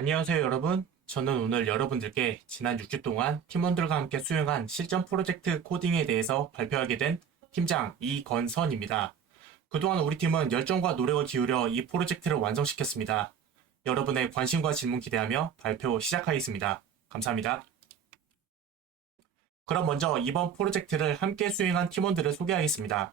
안녕하세요 여러분. 저는 오늘 여러분들께 지난 6주 동안 팀원들과 함께 수행한 실전 프로젝트 코딩에 대해서 발표하게 된 팀장 이건선입니다. 그동안 우리 팀은 열정과 노력을 기울여 이 프로젝트를 완성시켰습니다. 여러분의 관심과 질문 기대하며 발표 시작하겠습니다. 감사합니다. 그럼 먼저 이번 프로젝트를 함께 수행한 팀원들을 소개하겠습니다.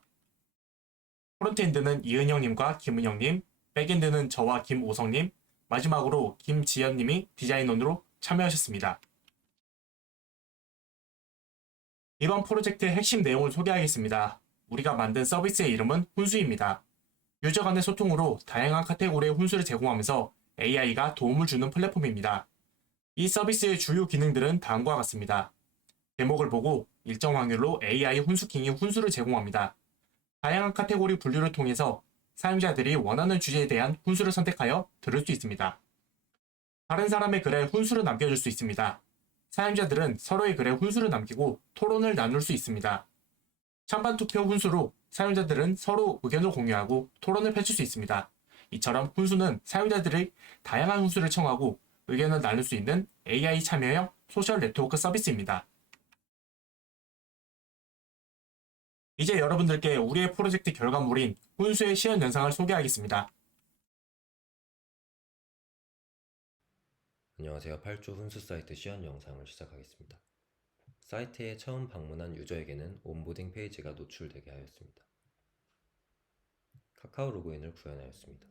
프론트엔드는 이은영님과 김은영님, 백엔드는 저와 김오성님, 마지막으로 김지연님이 디자인원으로 참여하셨습니다. 이번 프로젝트의 핵심 내용을 소개하겠습니다. 우리가 만든 서비스의 이름은 훈수입니다. 유저 간의 소통으로 다양한 카테고리의 훈수를 제공하면서 AI가 도움을 주는 플랫폼입니다. 이 서비스의 주요 기능들은 다음과 같습니다. 제목을 보고 일정 확률로 AI 훈수킹이 훈수를 제공합니다. 다양한 카테고리 분류를 통해서 사용자들이 원하는 주제에 대한 훈수를 선택하여 들을 수 있습니다. 다른 사람의 글에 훈수를 남겨줄 수 있습니다. 사용자들은 서로의 글에 훈수를 남기고 토론을 나눌 수 있습니다. 찬반 투표 훈수로 사용자들은 서로 의견을 공유하고 토론을 펼칠 수 있습니다. 이처럼 훈수는 사용자들의 다양한 훈수를 청하고 의견을 나눌 수 있는 AI 참여형 소셜 네트워크 서비스입니다. 이제 여러분들께 우리의 프로젝트 결과물인 훈수의 시연 영상을 소개하겠습니다. 안녕하세요. 8조 훈수 사이트 시연 영상을 시작하겠습니다. 사이트에 처음 방문한 유저에게는 온보딩 페이지가 노출되게 하였습니다. 카카오 로그인을 구현하였습니다.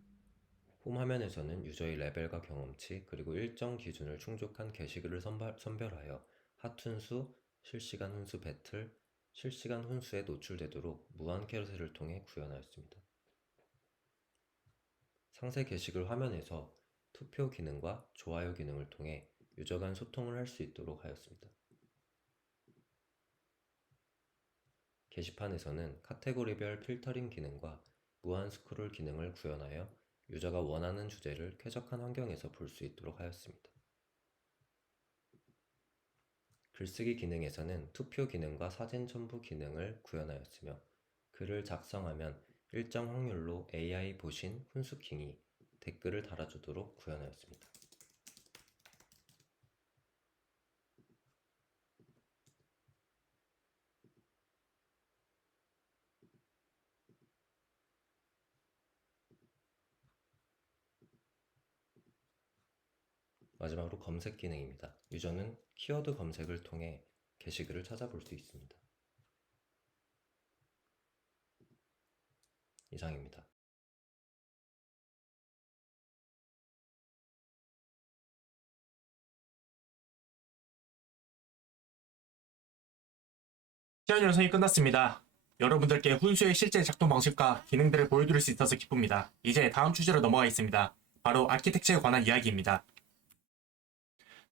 홈 화면에서는 유저의 레벨과 경험치 그리고 일정 기준을 충족한 게시글을 선별하여 핫훈수, 실시간 훈수 배틀, 실시간 훈수에 노출되도록 무한 캐러셀을 통해 구현하였습니다. 상세 게시글 화면에서 투표 기능과 좋아요 기능을 통해 유저 간 소통을 할 수 있도록 하였습니다. 게시판에서는 카테고리별 필터링 기능과 무한 스크롤 기능을 구현하여 유저가 원하는 주제를 쾌적한 환경에서 볼 수 있도록 하였습니다. 글쓰기 기능에서는 투표 기능과 사진 첨부 기능을 구현하였으며 글을 작성하면 일정 확률로 AI 보신 훈수킹이 댓글을 달아주도록 구현하였습니다. 마지막으로 검색 기능입니다. 유저는 키워드 검색을 통해 게시글을 찾아볼 수 있습니다. 이상입니다. 시연 영상이 끝났습니다. 여러분들께 훈수의 실제 작동 방식과 기능들을 보여드릴 수 있어서 기쁩니다. 이제 다음 주제로 넘어가겠습니다. 바로 아키텍처에 관한 이야기입니다.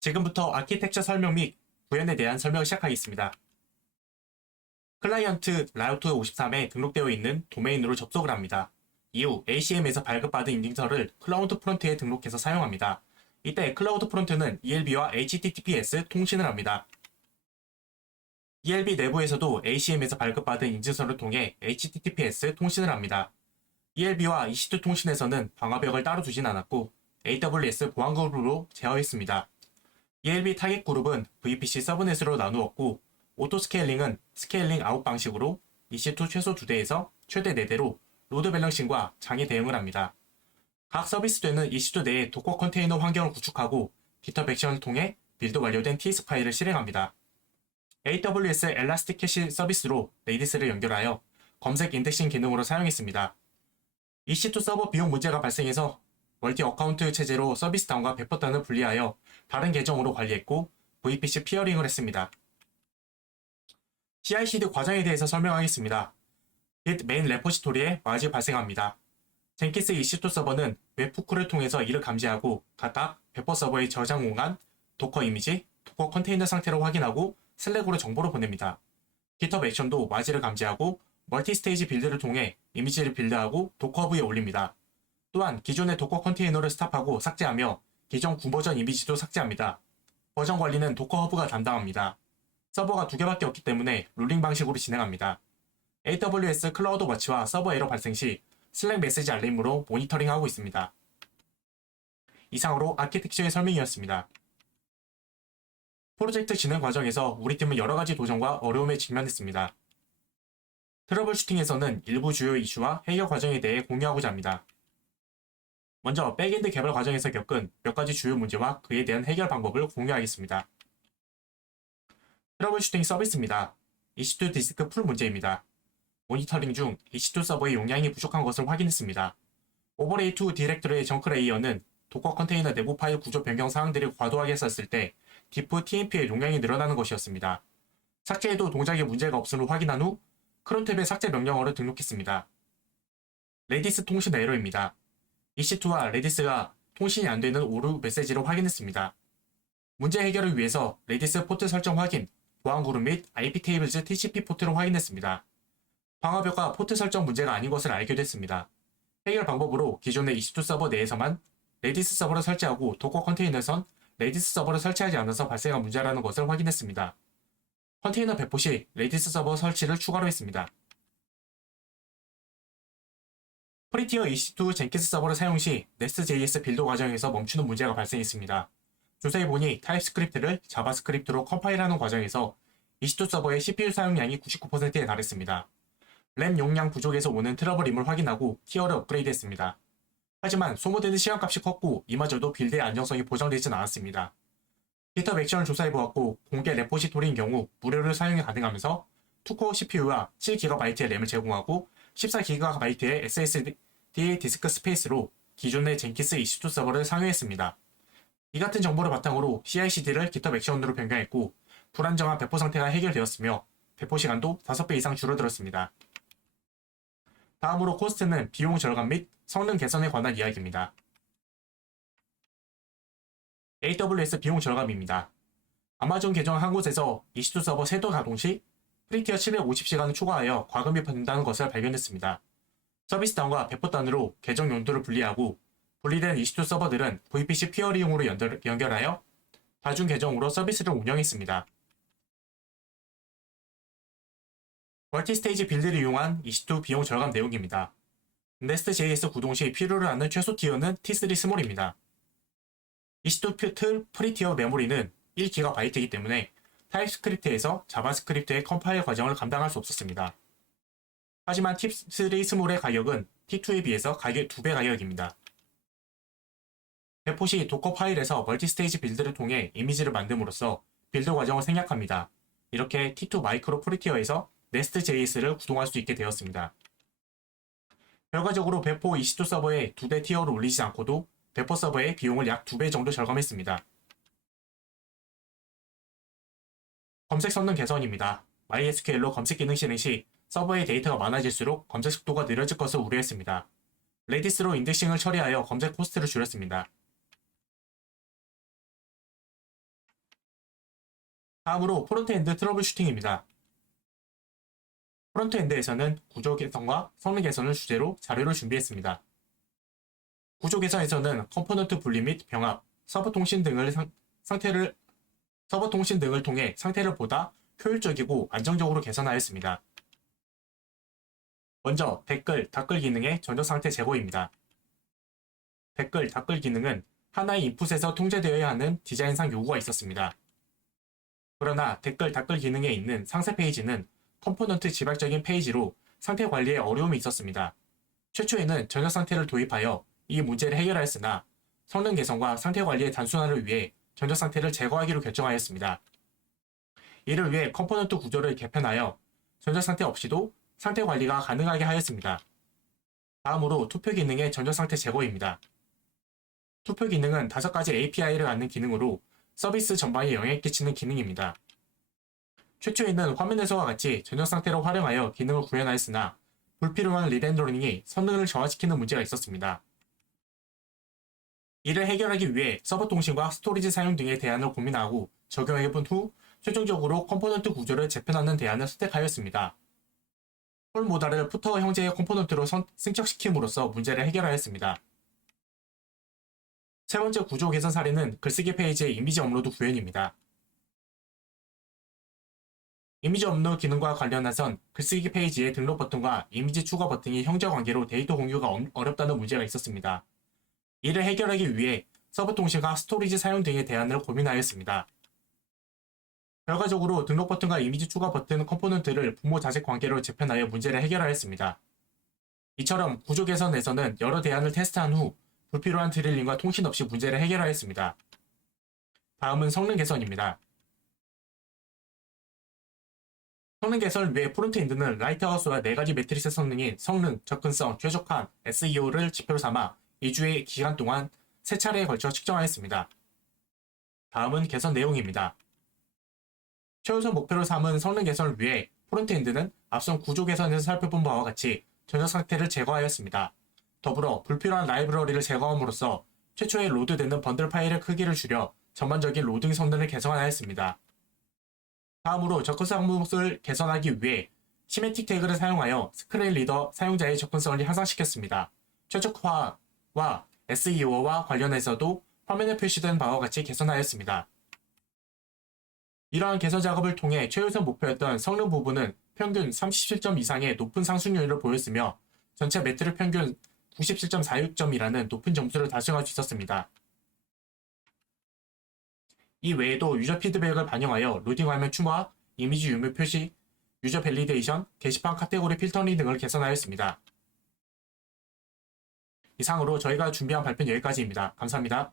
지금부터 아키텍처 설명 및 구현에 대한 설명을 시작하겠습니다. 클라이언트 라우트 53에 등록되어 있는 도메인으로 접속을 합니다. 이후 ACM에서 발급받은 인증서를 클라우드 프론트에 등록해서 사용합니다. 이때 클라우드 프론트는 ELB와 HTTPS 통신을 합니다. ELB 내부에서도 ACM에서 발급받은 인증서를 통해 HTTPS 통신을 합니다. ELB와 EC2 통신에서는 방화벽을 따로 두진 않았고 AWS 보안 그룹으로 제어했습니다. ELB 타겟 그룹은 VPC 서브넷으로 나누었고 오토 스케일링은 스케일링 아웃 방식으로 EC2 최소 2대에서 최대 4대로 로드 밸런싱과 장애 대응을 합니다. 각 서비스되는 EC2 내에 도커 컨테이너 환경을 구축하고 GitHub 액션을 통해 빌드 완료된 TS 파일을 실행합니다. AWS 엘라스틱 캐시 서비스로 레디스를 연결하여 검색 인덱싱 기능으로 사용했습니다. EC2 서버 비용 문제가 발생해서 멀티 어카운트 체제로 서비스 다운과 배포 다운을 분리하여 다른 계정으로 관리했고 VPC 피어링을 했습니다. CI/CD 과정에 대해서 설명하겠습니다. Git 메인 레포지토리에 마지 발생합니다. 젠킨스 EC2 서버는 웹후크를 통해서 이를 감지하고 각각 배포 서버의 저장 공간, 도커 이미지, 도커 컨테이너 상태를 확인하고 슬랙으로 정보를 보냅니다. GitHub 액션도 마지를 감지하고 멀티 스테이지 빌드를 통해 이미지를 빌드하고 도커 허브에 올립니다. 또한 기존의 도커 컨테이너를 스탑하고 삭제하며 기존 9버전 이미지도 삭제합니다. 버전 관리는 도커 허브가 담당합니다. 서버가 2개밖에 없기 때문에 룰링 방식으로 진행합니다. AWS 클라우드 워치와 서버 에러 발생 시 슬랙 메시지 알림으로 모니터링하고 있습니다. 이상으로 아키텍처의 설명이었습니다. 프로젝트 진행 과정에서 우리 팀은 여러 가지 도전과 어려움에 직면했습니다. 트러블 슈팅에서는 일부 주요 이슈와 해결 과정에 대해 공유하고자 합니다. 먼저 백엔드 개발 과정에서 겪은 몇 가지 주요 문제와 그에 대한 해결 방법을 공유하겠습니다. 트러블 슈팅 서비스입니다. EC2 디스크 풀 문제입니다. 모니터링 중 EC2 서버의 용량이 부족한 것을 확인했습니다. 오버레이2 디렉토리의 정크 레이어는 도커 컨테이너 내부 파일 구조 변경 사항들을 과도하게 썼을 때 diff tmp의 용량이 늘어나는 것이었습니다. 삭제에도 동작에 문제가 없음을 확인한 후 크론 탭에 삭제 명령어를 등록했습니다. 레디스 통신 에러입니다. EC2와 레디스가 통신이 안 되는 오류 메시지를 확인했습니다. 문제 해결을 위해서 레디스 포트 설정 확인, 보안 그룹 및 IP 테이블즈 TCP 포트를 확인했습니다. 방화벽과 포트 설정 문제가 아닌 것을 알게 됐습니다. 해결 방법으로 기존의 EC2 서버 내에서만 레디스 서버를 설치하고 도커 컨테이너에선 레디스 서버를 설치하지 않아서 발생한 문제라는 것을 확인했습니다. 컨테이너 배포 시 레디스 서버 설치를 추가로 했습니다. 프리티어 EC2 젠킨스 서버를 사용 시 Nest.js 빌드 과정에서 멈추는 문제가 발생했습니다. 조사해보니 타입스크립트를 자바스크립트로 컴파일하는 과정에서 EC2 서버의 CPU 사용량이 99%에 달했습니다. 램 용량 부족에서 오는 트러블임을 확인하고 티어를 업그레이드했습니다. 하지만 소모되는 시간값이 컸고 이마저도 빌드의 안정성이 보장되진 않았습니다. GitHub 액션을 조사해보았고 공개 레포지토리인 경우 무료로 사용이 가능하면서 2코어 CPU와 7GB의 램을 제공하고 14GB의 SSD 디스크 스페이스로 기존의 젠킨스 EC2 서버를 상회했습니다. 이 같은 정보를 바탕으로 CI/CD를 GitHub 액션으로 변경했고 불안정한 배포 상태가 해결되었으며 배포 시간도 5배 이상 줄어들었습니다. 다음으로 코스트는 비용 절감 및 성능 개선에 관한 이야기입니다. AWS 비용 절감입니다. 아마존 계정 한 곳에서 EC2 서버 세도 가동 시 프리티어 750시간을 추가하여 과금이 받는다는 것을 발견했습니다. 서비스 단과 배포 단으로 계정 용도를 분리하고 분리된 EC2 서버들은 VPC 피어링으로 연결하여 다중 계정으로 서비스를 운영했습니다. 멀티스테이지 빌드를 이용한 EC2 비용 절감 내용입니다. Nest.js 구동 시 필요로 하는 최소 티어는 T3 스몰입니다. EC2 프리티어 메모리는 1GB이기 때문에 타입스크립트에서 자바스크립트의 컴파일 과정을 감당할 수 없었습니다. 하지만 T3 스몰의 가격은 T2에 비해서 가격 2배 가격입니다. 배포 시 도커 파일에서 멀티스테이지 빌드를 통해 이미지를 만듦으로써 빌드 과정을 생략합니다. 이렇게 T2 마이크로 프리티어에서 Nest.js를 구동할 수 있게 되었습니다. 결과적으로 배포 EC2 서버에 2대 티어를 올리지 않고도 배포 서버의 비용을 약 2배 정도 절감했습니다. 검색 성능 개선입니다. MySQL로 검색 기능 실행 시 서버의 데이터가 많아질수록 검색 속도가 느려질 것을 우려했습니다. 레디스로 인덱싱을 처리하여 검색 코스트를 줄였습니다. 다음으로 프론트엔드 트러블 슈팅입니다. 프론트엔드에서는 구조 개선과 성능 개선을 주제로 자료를 준비했습니다. 구조 개선에서는 컴포넌트 분리 및 병합, 서버 통신 등을 통해 상태를 보다 효율적이고 안정적으로 개선하였습니다. 먼저 댓글, 닫글 기능의 전적 상태 제거입니다. 댓글, 닫글 기능은 하나의 인풋에서 통제되어야 하는 디자인상 요구가 있었습니다. 그러나 댓글, 닫글 기능에 있는 상세 페이지는 컴포넌트 지발적인 페이지로 상태 관리에 어려움이 있었습니다. 최초에는 전적 상태를 도입하여 이 문제를 해결하였으나 성능 개선과 상태 관리의 단순화를 위해 전적 상태를 제거하기로 결정하였습니다. 이를 위해 컴포넌트 구조를 개편하여 전적 상태 없이도 상태 관리가 가능하게 하였습니다. 다음으로 투표 기능의 전적 상태 제거입니다. 투표 기능은 5가지 API를 갖는 기능으로 서비스 전반에 영향을 끼치는 기능입니다. 최초에는 화면에서와 같이 전적 상태를 활용하여 기능을 구현하였으나 불필요한 리렌더링이 성능을 저하시키는 문제가 있었습니다. 이를 해결하기 위해 서버 통신과 스토리지 사용 등의 대안을 고민하고 적용해본 후 최종적으로 컴포넌트 구조를 재편하는 대안을 선택하였습니다. 홀 모달을 푸터 형태의 컴포넌트로 승격시킴으로써 문제를 해결하였습니다. 세 번째 구조 개선 사례는 글쓰기 페이지의 이미지 업로드 구현입니다. 이미지 업로드 기능과 관련해선 글쓰기 페이지의 등록 버튼과 이미지 추가 버튼이 형제 관계로 데이터 공유가 어렵다는 문제가 있었습니다. 이를 해결하기 위해 서버 통신과 스토리지 사용 등의 대안을 고민하였습니다. 결과적으로 등록 버튼과 이미지 추가 버튼 컴포넌트를 부모 자식 관계로 재편하여 문제를 해결하였습니다. 이처럼 구조 개선에서는 여러 대안을 테스트한 후 불필요한 드릴링과 통신 없이 문제를 해결하였습니다. 다음은 성능 개선입니다. 성능 개선을 위해 프론트엔드는 라이트하우스와 4가지 매트리스 성능인 성능, 접근성, 최적화, SEO를 지표로 삼아 2주의 기간 동안 3차례에 걸쳐 측정하였습니다. 다음은 개선 내용입니다. 최우선 목표로 삼은 성능 개선을 위해 프론트엔드는 앞선 구조 개선에서 살펴본 바와 같이 전적 상태를 제거하였습니다. 더불어 불필요한 라이브러리를 제거함으로써 최초에 로드되는 번들 파일의 크기를 줄여 전반적인 로딩 성능을 개선하였습니다. 다음으로 접근성 항목을 개선하기 위해 시메틱 태그를 사용하여 스크린 리더 사용자의 접근성을 향상시켰습니다. 최적화와 SEO와 관련해서도 화면에 표시된 바와 같이 개선하였습니다. 이러한 개선 작업을 통해 최우선 목표였던 성능 부분은 평균 37점 이상의 높은 상승률을 보였으며 전체 매트릭 평균 97.46점이라는 높은 점수를 달성할 수 있었습니다. 이 외에도 유저 피드백을 반영하여 로딩 화면 추마, 이미지 유무 표시, 유저 밸리데이션, 게시판 카테고리 필터링 등을 개선하였습니다. 이상으로 저희가 준비한 발표는 여기까지입니다. 감사합니다.